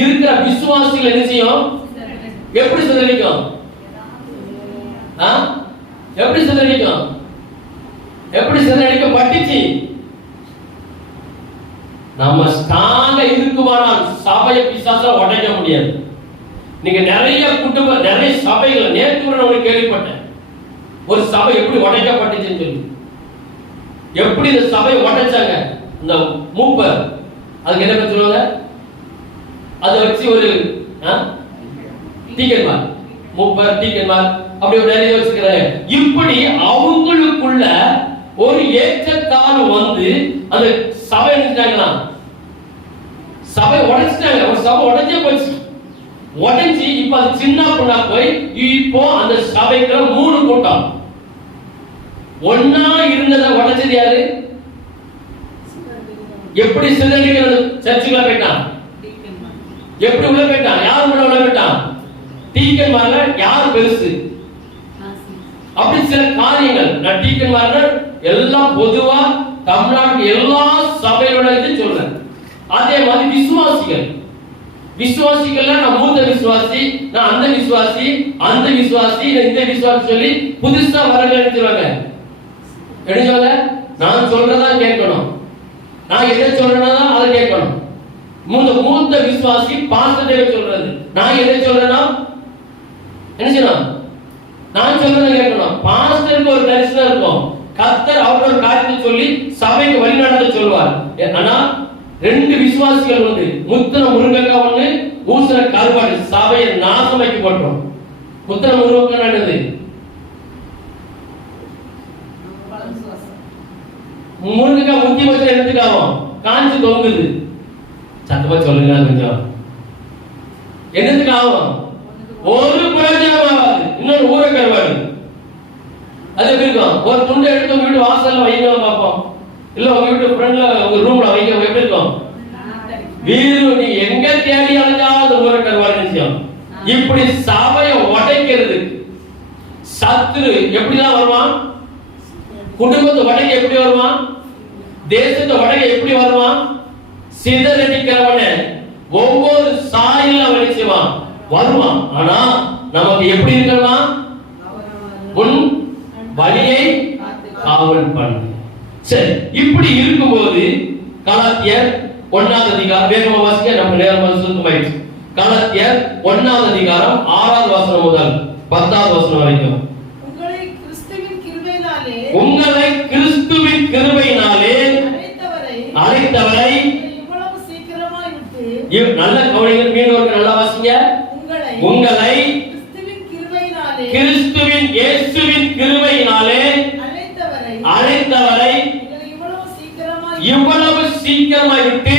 இருக்கிற விசுவாசிகள் என்ன செய்யும்? எப்படி சிதறடிக்கும்? எப்படி சிதறடிக்கும்? எப்படி சிதறடிக்க பட்டுச்சு? நம்ம ஸ்ட்ராங்கா இருக்குமானால் சபையை பிசாசா உடைக்க முடியாது. நீங்க நிறைய குடும்பம், நிறைய சபைகள், நேற்று கூட நான் கேள்விப்பட்டேன், ஒரு சபை எப்படி உடைக்கப்பட்டுச்சுன்னு சொல்லி. எப்படி இந்த சபையை உடைச்சாங்க? இந்த மூப்பர், அதுக்கு என்ன சொல்லுவாங்க, அதை வச்சு ஒரு டீக்கன்மார், மூப்பர் டீக்கன்மார் அப்படி ஒரு நிறைய வச்சுக்கிறாங்க. இப்படி அவங்களுக்குள்ள ஒரு ஏற்றத்தாழ்வு வந்து அந்த சபை நினைச்சாங்களா, சபை உடைச்சிட்டாங்க. ஒரு சபை உடைஞ்சே போச்சு. உடைஞ்சி இப்ப அது சின்ன பொண்ணா போய் இப்போ அந்த சபைக்குள்ள 3 கூட்டம் ஒன்னா இருந்ததை உடைச்சது யாரு? எப்படி சிதறடிக்கிறது? சர்ச்சுக்குள்ள போயிட்டான். எப்படி உள்ள போயிட்டான்? யார் உள்ள போயிட்டான்? டீக்கன்மார்கள் யார் பெருசு அப்படி சில காரியங்கள். நான் டீக்கன்மார்கள் எல்லாம் பொதுவா தமிழ்நாட்டு எல்லா சபையோட இது சொல்றேன். அதே மாதிரி விசுவாசிகள்ல நான் மூத்த விசுவாசி, நான் அந்த விசுவாசி, அந்த விசுவாசி, இந்த விசுவாசி சொல்லி புதுசா வரங்க நினைச்சுவாங்க. நான் சொல்றதா கேட்கணும், நான் எதை சொல்றேன்னா அதை கேட்கணும். மூத்த விசுவாசி பாஸ்டர் சொல்றது, நான் எதை சொல்றேன்னா என்ன செய்யணும், நான் சொல்றதை கேட்கணும். பாஸ்டருக்கு ஒரு தரிசனம் இருக்கும், கர்த்தர் அவரோட காரியத்தை சொல்லி சபைக்கு வழிநடத்த சொல்வார். ஆனா ரெண்டு விசுவாசிகள் உண்டு, முத்திர முருங்கக்காய் ஒண்ணு, ஊசன கருவாடு. சபையை நாசமாக்கி போட்டோம். முத்திர முருங்கக்காய் என்னது? முருங்கக்காய் முத்தி வச்சு எடுத்துக்காவும் காஞ்சி தொங்குது. சத்தமா சொல்லுங்க கொஞ்சம். என்னத்துக்கு ஆகும்? ஒரு பிரயோஜனம் ஆகாது. இன்னொரு ஊர கருவாடு அது எப்படி இருக்கும்? ஒரு துண்டை எடுத்து உங்க வீட்டு வாசல்ல வைங்க பார்ப்போம், இல்ல உங்க வீட்டு ஃப்ரெண்ட்ல உங்க ரூம்ல வைங்க, எப்படி இருக்கும்? வீடு நீ எங்க தேடி அலைஞ்சாலும் ஊர கருவாடு விஷயம். இப்படி சபையை உடைக்கிறது சத்துரு எப்படிதான் வருவான்? குடும்பத்தை உடைக்க எப்படி வருவான்? தேசத்தை உடைக்க எப்படி வருவான்? சிதறடிக்கிறவன ஒவ்வொரு சாயில அவன் செய்வான், வருவான். ஆனா நமக்கு எப்படி இருக்கலாம்? உன் வழியை காவல் பண்ணு. சரி, இப்படி இருக்கும்போது கலாத்தியர் 1ஆம் அதிகாரம், வேகமா வாசிக்க, நம்ம நேரம் சுத்தமாயிடுச்சு. கலாத்தியர் 1ஆம் அதிகாரம் 6ஆவது வசனம் முதல் 10ஆவது வசனம் வரைக்கும். உங்களை கிறிஸ்துவின் கிருபையினாலே அழைத்தவரை நல்ல கவனிகள், மீண்டும் நல்லா வாசிங்க. உங்களை கிறிஸ்துவின் இயேசுவின் கிருபையினாலே அழைத்தவரை இவ்வளவு சீக்கிரமாய் விட்டு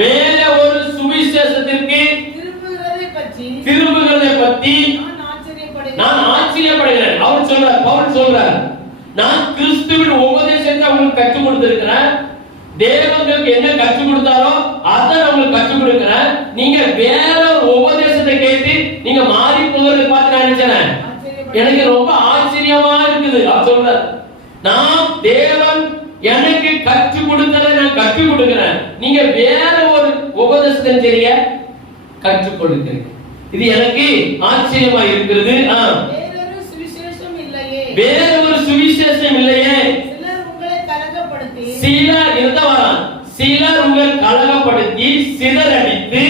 வேற ஒரு சுவிசேஷத்திற்கு திரும்புகிறதை பற்றி நான் ஆச்சரியப்படுகிறேன். அவர் சொல்றார், பவுல் சொல்றார், நான் கிறிஸ்துவின் உபதேசத்தை உங்களுக்கு கற்றுக் கொடுத்திருக்கிறேன். தேவனுக்கு என்ன கற்றுக் கொடுத்தாரோ அதை உங்களுக்கு கற்றுக் கொடுக்கிறேன். நீங்க வேற ஒரு உபதேசத்தை கேட்டு நீங்க மாறி போகிறதை பார்த்து நான் நினைச்சேன், எனக்கு ரொம்ப ஆச்சரியமா இருக்குது. அவர் சொல்றார், நான் தேவன் எனக்கு கற்றுக் கொடுத்ததை நான் கற்றுக் கொடுக்கிறேன், நீங்க வேற ஒரு உபதேசத்தை தெரிய கற்றுக் கொடுக்கிறேன். இது எனக்கு ஆச்சரியமா இருக்கிறது. வேற ஒரு சுவிசேஷம் இல்லையே. சிலர் உங்களை கலகப்படுத்தி சிதறடித்து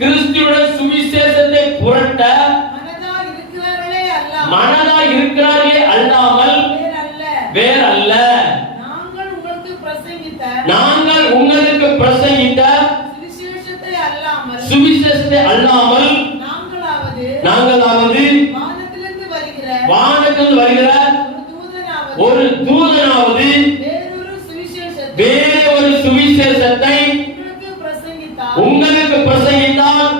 கிறிஸ்துவுடைய சுவிசேஷத்தை புரட்ட மனதா இருக்கிறார்களே அல்லாமல் வேறல்ல. நாங்கள் உங்களுக்கு பிரசங்கித்த சுவிசேஷத்தை அல்லாமல் நாங்களாவது வானத்திலிருந்து வருகிற ஒரு தூதனாவது வேற ஒரு சுவிசேஷத்தை உங்களுக்கு பிரசங்கித்தால்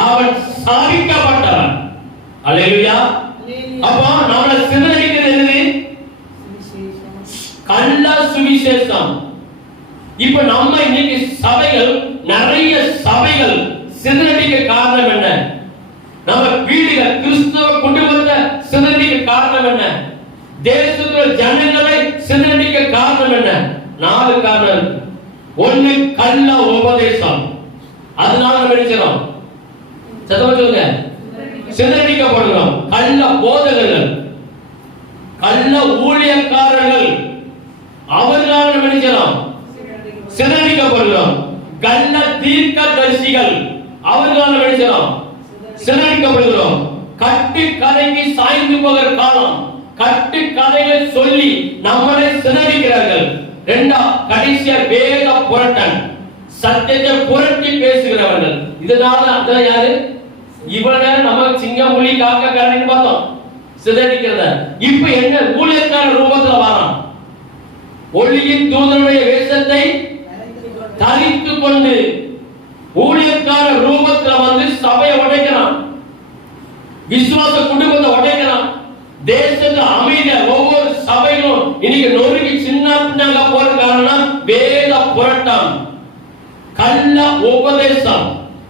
அவன் சபிக்கப்பட்டவன். அல்லேலூயா. அப்போ நம்மள சிதறடிக்கிறது என்னது? கள்ள சுவிசேஷம். இப்ப நம்ம இன்னைக்கு சபைகள், நிறைய சபைகள் சிதறடிக்க காரணம் என்ன? நம்ம வீடுகள், கிறிஸ்துவ குடும்பத்தை சிதறடிக்க காரணம் என்ன? தேசத்துல ஜனங்களை சிதறடிக்க காரணம் என்ன? 4 காரணம். ஒண்ணு, கள்ள உபதேசம். அதனால நம்ம நினைக்கிறோம், சத்தமா சொல்லுங்க, சிதறடிக்கப்படுகிறோம். கள்ள போதகர்கள், கள்ள ஊழியக்காரர்கள், அவர்களால் நம்ம நினைக்கிறோம் சிதறடிக்கப்படுகிறோம். கள்ள தீர்க்கதரிசிகள், அவர்களால் நம்ம நினைக்கிறோம் சிதறடிக்கப்படுகிறோம். கட்டு கதைக்கு சாய்ந்து போகிற காலம், கட்டு கதைகளை சொல்லி நம்மளை சிதறடிக்கிறார்கள். கடைசியா வேத புரட்டன், சத்தியத்தை புரட்டி பேசுகிறவர்கள். இதனால அதான் யாரு இவ்வளவு நேரம் நம்ம சிங்கம் புலி காக்கா கரடின்னு பார்த்தோம், சிதறடிக்கிறத. இப்ப என்ன? ஊழியக்கார ரூபத்துல வரான், ஒளியின் தூதனுடைய வேஷத்தை தரித்து கொண்டு ஊழியக்கார ரூபத்துல வந்து சபையை உடைக்கிறான், விசுவாச குடும்பத்தை உடைக்கிறான், தேசத்துல அமைதிய ஒவ்வொரு சபைகளும் இன்னைக்கு நொறுக்கி சின்ன பின்னாங்க போற காரணம் வேத புரட்டம். கள்ள உபதேசம்.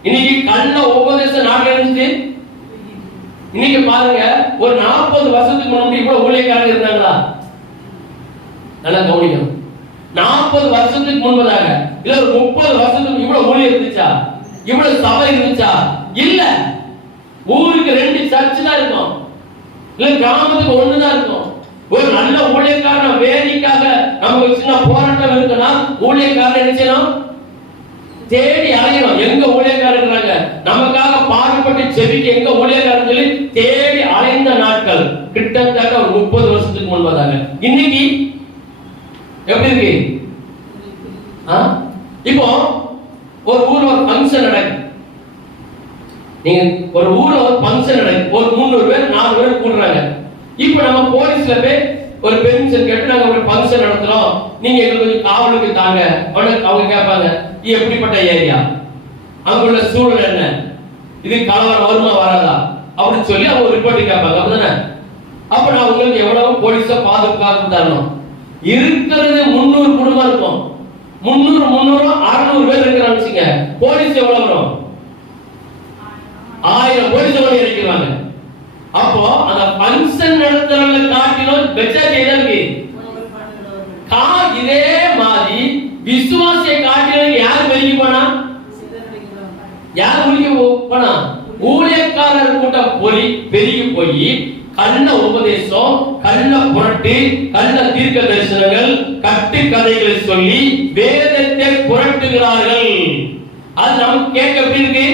இன்னைக்கு கள்ள உபதேசம் நாடு இருந்துச்சு. இன்னைக்கு பாருங்க, ஒரு 40 வருஷத்துக்கு முன்னாடி இவ்வளவு ஊழியக்காரங்க இருந்தாங்களா? நல்லா கவனிக்கணும். 40 வருஷத்துக்கு முன்பதாக இல்ல ஒரு 30 வருஷத்துக்கு இவ்வளவு ஊழியம் இருந்துச்சா? இவ்வளவு சபை இருந்துச்சா? இல்ல. ஊருக்கு 2 சர்ச் தான் இருக்கும், இல்ல கிராமத்துக்கு 1 தான் இருக்கும். ஒரு நல்ல ஊழியக்காரன் வேதிக்காக நமக்கு சின்ன போராட்டம் இருக்குன்னா ஊழியக்காரன் என்ன செய்யணும்? தேடி அலையணும். எங்க ஊழியக்காரர் இருக்காங்க, நமக்காக பாடுபட்டு செவிக்கு எங்க ஊழியக்காரன் சொல்லி தேடி அலைந்த நாட்கள் கிட்டத்தட்ட ஒரு 30 வருஷத்துக்கு முன்பதாக. இன்னைக்கு எப்படி இருக்கு? இப்போ ஒரு ஊர்ல ஒரு ஃபங்க்ஷன் நடக்குது. நீங்க ஒரு ஊர்ல ஒரு ஃபங்க்ஷன் நடக்குது, ஒரு 300 பேர் 4 பேர் கூடுறாங்க. இப்போ நம்ம போலீஸ்ல போய் ஒரு பெர்மிஷன் கேட்டு நாங்க ஒரு ஃபங்க்ஷன் நடத்துறோம், நீங்க எங்களுக்கு கொஞ்சம் காவலுக்கு தாங்க. அவங்க கேட்பாங்க, இது எப்படிப்பட்ட ஏரியா, அங்குள்ள சூழல் என்ன, இது கலவரம் வருமா வராதா அப்படின்னு சொல்லி அவங்க ரிப்போர்ட் கேட்பாங்க. அப்படிதானே? அப்ப நான் உங்களுக்கு எவ்வளவு போலீஸ பாதுகாப்பு தரணும்? இருக்கிறது 300 குடும்பம் இருக்கும். 300 600 பேர் இருக்கிறாங்க. போலீஸ் எவ்வளவு வரும்? 1000 போலீஸ் வரை இறக்கிறாங்க. அப்போ அந்த ஃபங்க்ஷன் நடத்துறவங்க காட்டிலும் பெட்டர் இருக்கு. இதே மாதிரி விசுவாசியை காட்டிலும் யார் பெருகி போனா? யார் பெருகி போனா? ஊழியக்காரர் கூட்டம் பெருகி போய் கள்ள உபதேசம், கள்ள புரட்டு, கள்ள தீர்க்க தரிசனங்கள், கட்டு கதைகளை சொல்லி வேதத்தை புரட்டுகிறார்கள். அது நமக்கு கேட்க எப்படி இருக்கு?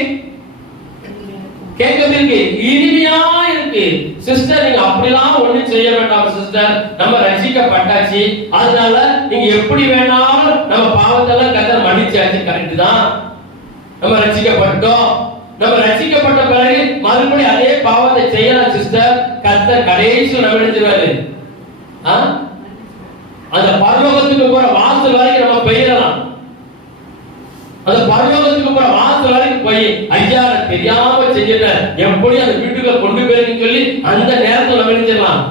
கேட்க இருக்கு, இனிமையா இருக்கு. சிஸ்டர், நீங்க அப்படிலாம் ஒண்ணும் செய்ய வேண்டாம் சிஸ்டர், நம்ம ரட்சிக்கப்பட்டாச்சு, அதனால நீங்க எப்படி வேணாலும் நம்ம பாவத்தெல்லாம் கர்த்தர் மன்னிச்சாச்சு. கரெக்ட் தான், நம்ம ரட்சிக்கப்பட்டோம். நம்ம ரட்சிக்கப்பட்ட பிறகு மறுபடியும் அதே பாவத்தை செய்யலாம் சிஸ்டர். கர்த்தர் கடைசியில் நம்ம நினைச்சிருவாரு, அந்த பரலோகத்துக்கு போற வாசல் வரைக்கும் நம்ம போயிடலாம். அந்த பரலோகத்துக்கு போற வாசல் வரைக்கும் போய் ஐயா தெரியாம செஞ்சிட்டேன், எப்படி அந்த வீட்டுக்கு கொண்டு போயிருக்குன்னு சொல்லி அந்த நேரத்தில் நம்ம நினைச்சிடலாம்.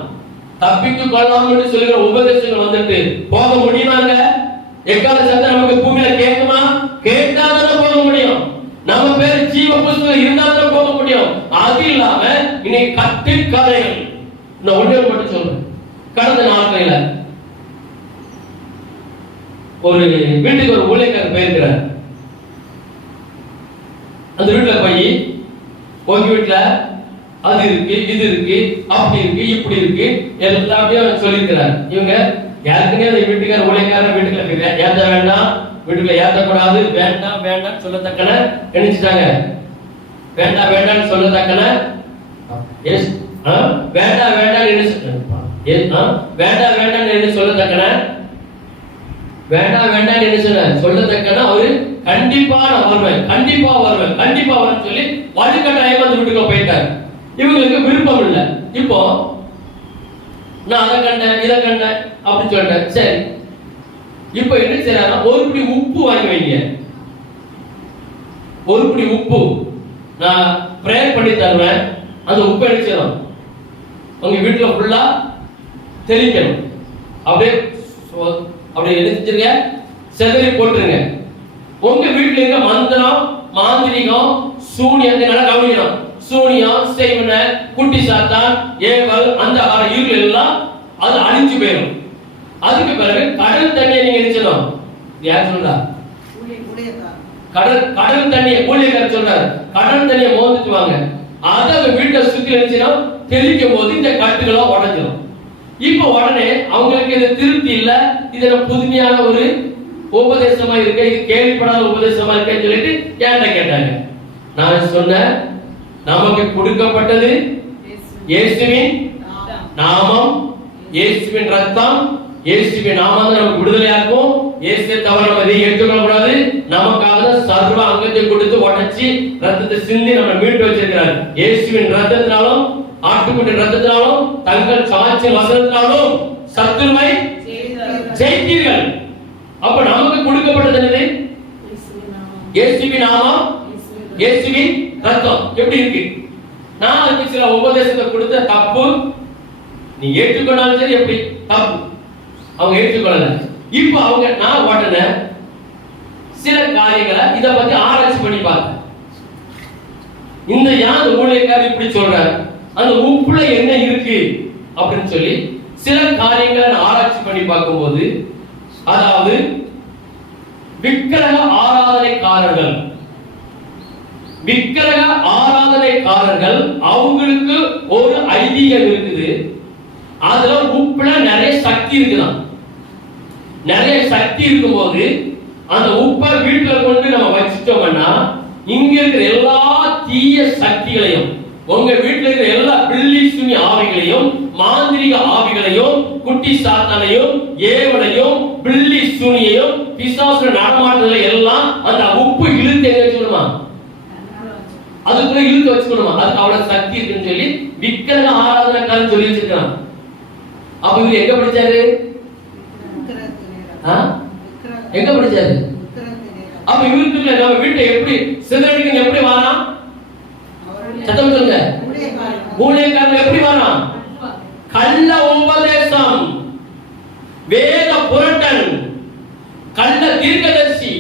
தப்பித்து கொள்ளாமல் சொல்லுகிற உபதேசங்கள் வந்துட்டு போக முடியுமாங்க? எக்கால சத்தம் நமக்கு பூமியில கேட்குமா? கேட்டாதான் போக முடியும். நம்ம பேர் ஜீவ புஸ்தகம் இருந்தாதான் போக முடியும். அது இல்லாம இன்னைக்கு கட்டு கதைகள். நான் ஒண்ணே மட்டும் சொல்றேன். கடந்த நாட்களில ஒரு வீட்டுக்கு ஒரு ஊழியக்காரர் போயிருக்கிறார். அந்த வீட்டுல போய் உங்க வீட்டுல அது இருக்கு, இது இருக்கு, அப்படி இருக்கு, இப்படி இருக்கு, எல்லாத்தையும் சொல்லியிருக்கிறார். இவங்க யாருக்குன்னே அந்த வீட்டுக்கார ஊழியக்காரர் வீட்டுக்குள்ள ஏத்த வேண்டாம், வீட்டுக்குள்ள ஏத்தக்கூடாது, வேண்டாம் வேண்டாம் சொல்லத்தக்கன நினைச்சிட்டாங்க. வேண்டாம் வேண்டாம் சொல்லத்தக்கன வேண்டாம் வேண்டாம் வேண்டாம் வேண்டாம் என்று சொல்லத்தக்கன வேண்டாம் வேண்டாம் என்று சொல்லத்தக்கன அவரு கண்டிப்பா நான் வருவேன், கண்டிப்பா வருவேன், கண்டிப்பா வருவேன் சொல்லி வலுக்கட்டாயமா அந்த வீட்டுக்குள்ள போயிட்டார். இவங்களுக்கு விருப்பம் இல்லை. இப்போ நான் அதை கண்டேன், இதை கண்டேன் அப்படின்னு சொல்லிட்டேன். சரி, இப்ப என்ன செய்யறாங்க? ஒரு பிடி உப்பு வாங்கி வைங்க, ஒரு பிடி உப்பு நான் பிரேயர் பண்ணி தருவேன். அந்த உப்பு என்ன செய்யணும்? உங்க வீட்டுல ஃபுல்லா தெளிக்கணும். அப்படியே அப்படியே எடுத்துருங்க, செதறி போட்டுருங்க. உங்க வீட்டுல இருக்க மந்திரம், மாந்திரிகம், சூனியம் கவனிக்கணும். சூனியம், செய்வன, குட்டி சாத்தான், ஏவல், அந்த இருள் எல்லாம் அது அழிஞ்சு போயிடும். அதுக்கு பிறகு கடல் தண்ணியை நீங்க நினைச்சணும். யார் சொல்றா? கடல் தண்ணியை ஊழியக்காரர் சொல்றாரு. கடல் தண்ணியை மோந்துட்டு வாங்க. அதை வீட்டை சுத்தி நினைச்சணும். தெளிக்கும் போது இந்த கட்டுகளா உடஞ்சிடும். இப்ப உடனே அவங்களுக்கு இது திருப்தி இல்ல, இதுல புதுமையான ஒரு உபதேசமா இருக்க, இது கேள்விப்படாத உபதேசமா இருக்கேன்னு சொல்லிட்டு ஏன்டா கேட்டாங்க. நான் சொன்னேன், நமக்கு கொடுக்கப்பட்டது இயேசுவின் நாமம், இயேசுவின் ரத்தம், இயேசுவின் நாமம் தான் நமக்கு விடுதலையாக்கும். இயேசுவை தவிர நம்ம எதையும் ஏற்றுக்கொள்ளக்கூடாது. நமக்காக தான் சர்வ அங்கத்தை கொடுத்து உடைச்சி ரத்தத்தை சிந்தி நம்ம மீட்டு வச்சிருக்கிறார். இயேசுவின் ரத்தத்தினாலும் ஆட்டுக்குட்டி ரத்தத்தினாலும் தங்கள் சாட்சியின் வசனத்தினாலும் சத்துருவை ஜெயித்தீர்கள். அப்ப நமக்கு கொடுக்கப்பட்டது என்னது? இயேசுவின் நாமம், இயேசுவின் ரத்தம். எப்படி இருக்கு? நான் அதுக்கு சில உபதேசத்தை கொடுத்த தப்பு, நீ ஏற்றுக்கொண்டாலும் சரி, எப்படி தப்பு அவங்க ஏற்றுக்கொள்ளல. இப்ப அவங்க நான் உடனே சில காரியங்களை இத பத்தி ஆராய்ச்சி பண்ணி பாருங்க. இந்த யார் ஊழியக்காரர் இப்படி சொல்றாரு, அந்த உப்புல என்ன இருக்கு அப்படின்னு சொல்லி சில காரியங்களை ஆராய்ச்சி பண்ணி பார்க்கும்போது, அதாவது விக்கிரக ஆராதனைக்காரர்கள் அவங்களுக்கு ஒரு ஐதீகம் இருக்குது. அதுல உப்புல நிறைய சக்தி இருக்குதான். நிறைய சக்தி இருக்கும்போது அந்த உப்பை வீட்டுல கொண்டு நம்ம வச்சுட்டோம்னா இங்க இருக்கிற எல்லா தீய சக்திகளையும், உங்க வீட்டுல இருக்கிற எல்லா பில்லி சுனி ஆவிகளையும், மாந்திரிக ஆவிகளையும், குட்டி சாத்தானையும், ஏவலையும், பில்லி சுனியையும், பிசாசு நடமாட்டங்களை எல்லாம் அந்த உப்பு இழுத்து எங்க வச்சுக்கணுமா, அதுக்குள்ள இழுத்து வச்சுக்கணுமா. அதுக்கு அவ்வளவு சக்தி இருக்குன்னு சொல்லி விக்கிரக ஆராதனைக்காரன் சொல்லி வச்சிருக்கான். அப்ப இவரு எங்க படிச்சாரு? எங்க படிச்சாரு? அப்ப இவருக்கு நம்ம வீட்டை எப்படி சிதறடிக்க எப்படி வாராம்? சத்தம் சொல்லுங்க. ஊழியக்காரன் எப்படி வாராம்? கள்ள உபதேசம், வேத புரட்டன், கள்ள தீர்க்கதரிசி,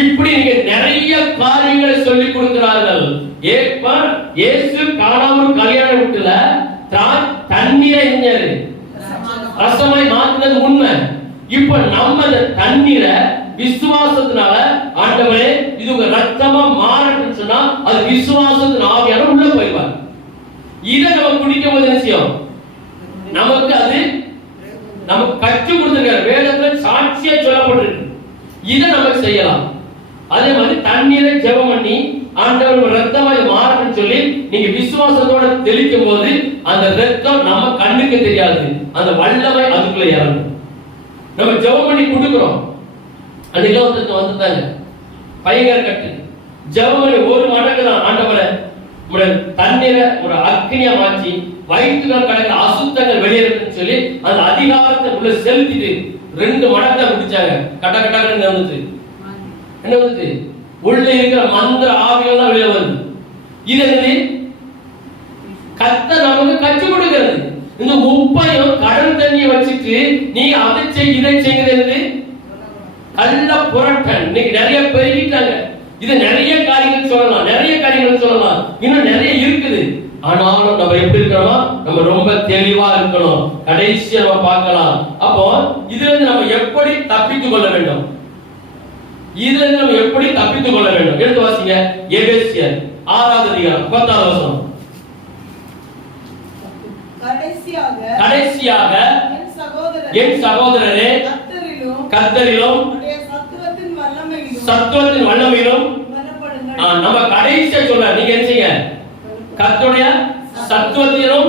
இப்படி நீங்க நிறைய காரியங்களை சொல்லி கொடுக்கிறார்கள். இயேசு காணாமல் கல்யாண வீட்டுல தண்ணீரை ரசமாய் மாத்தினது உண்மை. இப்ப நம்ம அந்த தண்ணீரை விசுவாசத்தினால, ஆண்டவரே இது உங்க ரத்தமா மாறட்டும் சொன்னா அது விசுவாசத்தின் ஆவியான உள்ள போய்வார். இதை நம்ம குடிக்கும் போது என்ன செய்யும்? நமக்கு அது நமக்கு கற்றுக் கொடுத்திருக்காரு. வேதத்துல சாட்சியா சொல்லப்பட்டிருக்கு. இதை நம்ம செய்யலாம். அதே மாதிரி தண்ணீரை ஜெபம் பண்ணி ஆண்டவர் ரத்தமாய் மாறட்டும் சொல்லி நீங்க விசுவாசத்தோட தெளிக்கும் போது அந்த ரத்தம் நம்ம கண்ணுக்கு தெரியாது, அந்த வல்லமை அதுக்குள்ள இறங்கும். நம்ம ஜெபம் பண்ணி கொடுக்கிறோம். அந்த இலவசத்தை வந்துட்டாங்க பயங்கர கட்டு ஜெபம் பண்ணி ஒரு மடங்கு தான் ஆண்டவரை தண்ணீரை ஒரு அக்னியா மாற்றி வயிற்றுகள் கடக்கிற அசுத்தங்கள் வெளியேறதுன்னு சொல்லி அந்த அதிகாரத்தை உள்ள செலுத்திட்டு 2 மடத்தை குடிச்சாங்க. கட்ட கட்டாக வந்துச்சு. என்ன வந்துச்சு? உள்ள இருக்கிற மந்திர ஆவிகள் வெளியே வருது. இது என்னது? கர்த்தர் நமக்கு கற்றுக் கொடுக்கிறது. இந்த உப்பையும் கடல் தண்ணியை வச்சுட்டு நீ அதை செய் இதை செய்கிறது கள்ள புரட்டன். இன்னைக்கு நிறைய பெருகிட்டாங்க. இது நிறைய காரியங்கள் சொல்லலாம், நிறைய காரியங்கள் சொல்லலாம், இன்னும் நிறைய இருக்குது. ஆனாலும் நம்ம எப்படி இருக்கணும்? நம்ம ரொம்ப தெளிவா இருக்கணும். கடைசியா நம்ம பார்க்கலாம். அப்போ இதுல இருந்து நம்ம எப்படி தப்பித்துக் கொள்ள வேண்டும்? இதுல இருந்து நம்ம எப்படி தப்பித்துக் கொள்ள வேண்டும்? எடுத்து வாசிங்க. எபேசியர் 6வது அதிகாரம் 10வது வசனம். கடைசியாக என் சகோதரரே கர்த்தரிலும் சத்துவத்தின் வல்லமையிலும் நம்ம கடைசியா சொல்ற நீங்க என்ன செய்ய? கர்த்தருடைய சத்துவத்திலும்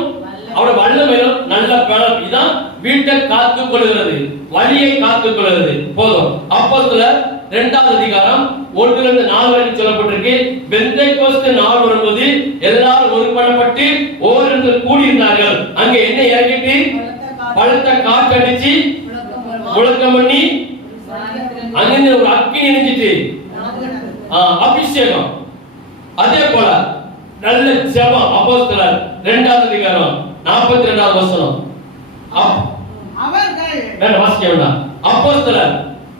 அவருடைய வல்லமையிலும் நல்ல பலம். இதான் வீட்டை காத்துக் கொள்கிறது, வழியை காத்துக் கொள்கிறது. போதும். அப்போஸ்தலர் 2வது அதிகாரம் 1-4 வரைக்கும் சொல்லப்பட்டிருக்கு. பெந்தேகோஸ்து நாள் வரும்போது எல்லாரும் ஒருமனப்பட்டு ஓரிடத்தில் கூடியிருந்தார்கள். அங்க என்ன இறங்கிட்டு பலத்த காற்றடிச்சு முழக்கம் பண்ணி அங்கிருந்து ஒரு அக்கினி எரிஞ்சிட்டு அபிஷேகம். அதே போல நல்ல ஜெபம். அப்போஸ்தலர் 2வது அதிகாரம் 42வது வசனம். அவர்கள் வாசிக்க வேண்டாம். அப்போஸ்தலர்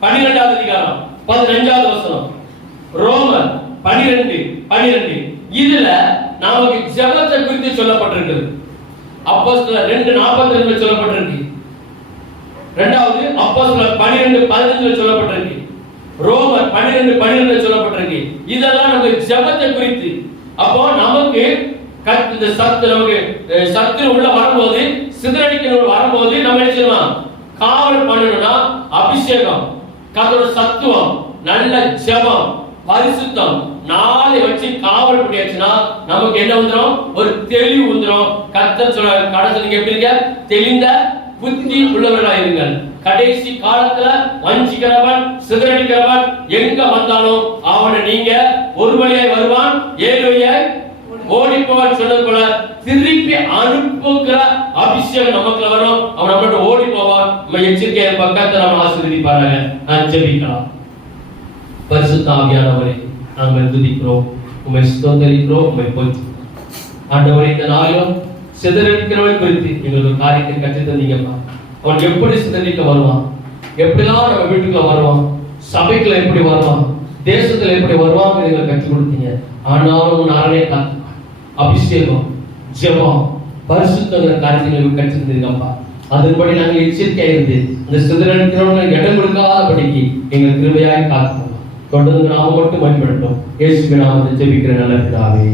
12வது அதிகாரம் 15வது வசனம். ரோமர் 12:12. இதுல நமக்கு ஜெபத்தை குறித்து சொல்லப்பட்டிருக்கு. அப்போஸ்தலர் 2:42 சொல்லப்பட்டிருக்கு. இரண்டாவது அப்போஸ்தலர் 12:15 சொல்லப்பட்டிருக்கு. ரோமர் 12:12 சொல்லப்பட்டிருக்கு. இதெல்லாம் நமக்கு ஜெபத்தை குறித்து. அப்போ நமக்கு இந்த சத்து உள்ள வரும்போது, சிதறடிக்கணும் வரும்போது நம்ம என்ன செய்யணும்? காவல் பண்ணணும்னா அபிஷேகம், கர்த்தரோட சத்துவம், நல்ல ஜெபம், பரிசுத்தம் 4 வச்சு காவல் பண்ணியாச்சுன்னா நமக்கு என்ன வந்துரும்? ஒரு தெளிவு வந்துரும். கர்த்தர் சொல்ற கடைசி நீங்க எப்படி இருக்க? தெளிந்த புத்தி உள்ளவர்களாக இருங்கள். கடைசி காலத்துல வஞ்சிக்கிறவன் சிதறடிக்கிறவன் எங்க வந்தாலும் அவனை நீங்க ஒரு வழியாய் வருவான், 7 வழியாய் ஓடி போவான் சொன்னது போல திருப்பி அனுப்புகிற அபிஷேகம் நமக்கு வரும். அவன் நம்மகிட்ட ஓடி போவான். நம்ம எச்சரிக்கையா பக்கத்தை நம்ம ஆசீர்வதிப்பாராங்க. நான் ஜெபிக்கலாம். பரிசுத்த ஆவியானவரே, நாங்கள் துதிக்கிறோம், உம்மை ஸ்தோத்திரிக்கிறோம், உம்மை போற்றுகிறோம். ஆண்டவரே, இந்த நாளிலும் சிதறடிக்கிறவன் குறித்து எங்களுக்கு காரியத்தை கற்றுத் தந்தீங்கப்பா. அவன் எப்படி சிதறடிக்க வருவான், எப்படிலாம் நம்ம வீட்டுக்குள்ள வருவான், சபைக்குள்ள எப்படி வரலாம், தேசத்துல எப்படி வருவாங்க எங்களுக்கு கற்றுக் கொடுத்தீங்க. ஆனாலும் நானே காத்து அபிஷேகம், ஜெபம், பரிசுத்தங்கிற காரியங்களை கற்றுருந்தீங்கப்பா. அதன்படி நாங்கள் எச்சரிக்கையா இருந்து இந்த சிதறடிக்கிறவங்க இடம் கொடுக்காதபடிக்கு எங்கள் கிருபையாய் காத்து தொடர்ந்து நாம மட்டும் பயன்படுத்தோம். இயேசுவின் நாமத்தில் ஜெபிக்கிற நல்ல பிதாவே.